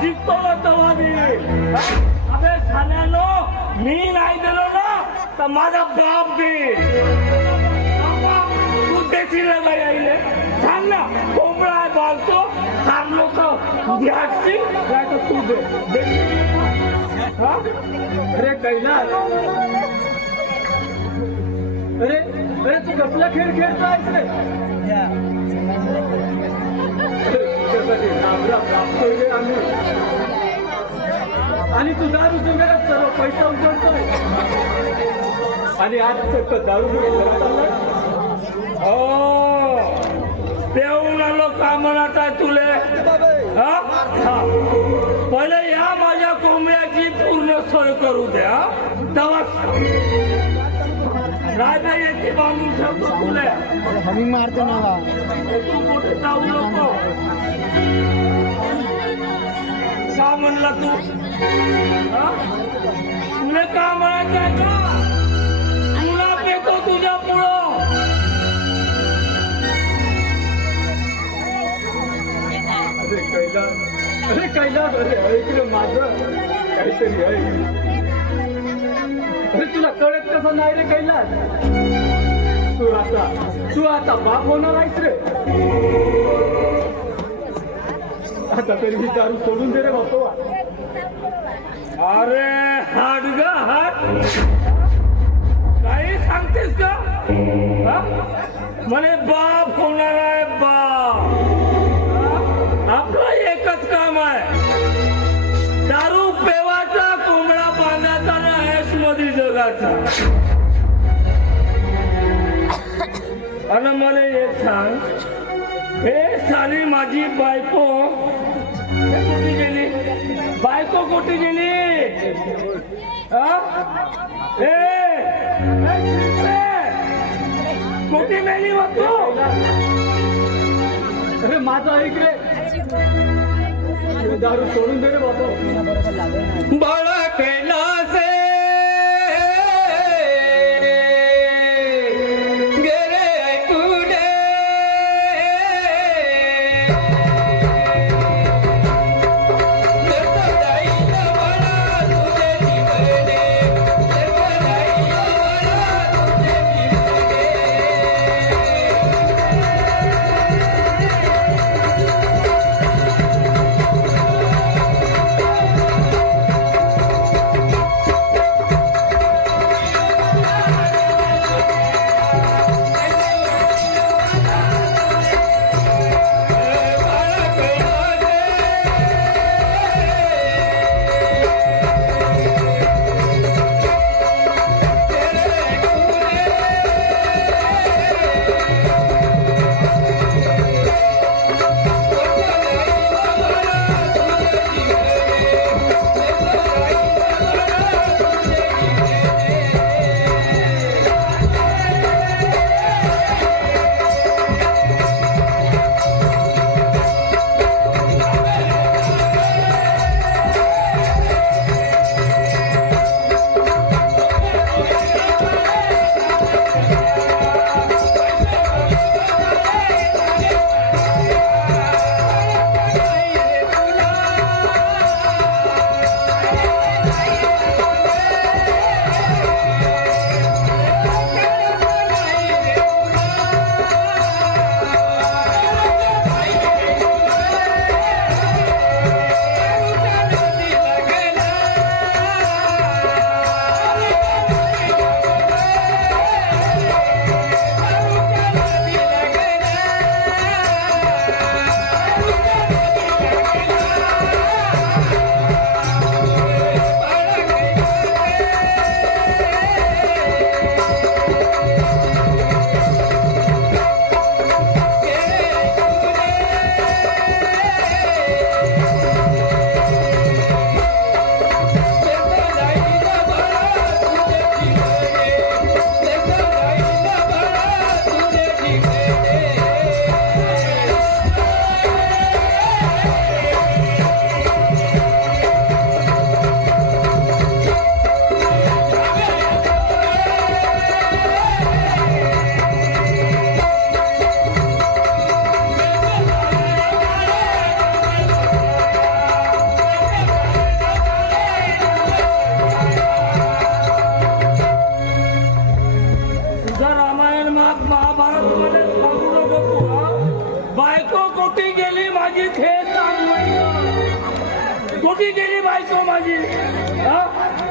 जिंकतो ना तेव्हा मी अबे साल्यानो मी नाही दिलो ना तर माझा बाप दे तू देशील ना बाई आईले सांग ना कोंबडा आहे बोलतो हार लोक घ्यायची नाही तर तू दे हा अरे कैलास, अरे अरे तू कसला खेळ खेळतो आहेस रे? आम्ही आणि तू दारू जुगारात सर्व पैसा उजळतोय आणि आज फक्त दारू जुगार चाललाय. हो देऊन आलो का म्हणत आहे तुले हा हा पहिले या माझ्या कोंबड्याची पूर्ण सोय करू द्या तेव्हा राजा याची बांधून ठेवतो तुले हमी मारतो ना तू कुठे जाऊ नको का म्हणला तू हा? तुला का म्हणायचं आहे का तुला पेतो तुझ्या पुढं अरे कैलास, अरे ऐक रे माझं काहीतरी ऐक. अरे तुला कळत कसं नाही रे कैलास? तू आता बाप होणार आहेस रे. आता तरी ही दारू सोडून दे रे बापा. अरे हाड ग हाड काही सांगतेस का हा? म्हणे बाप होणार आहे बाप हा? आपलं एकच काम आहे दारू पेवाचा कोंबडा बांधायचा ना ऐश मध्ये जगाचा. आणि मला एक सांग हे साली माझी बायको कुठे गेली बायको कुठे गेली कुठे मेली होतो अरे माझं ऐक रे, दारू सोडून दे रे बाबा. बळा कैलास कुठे गेली माझी थे सांग म्हणलं. कुठे गेली बायको माझी? हा?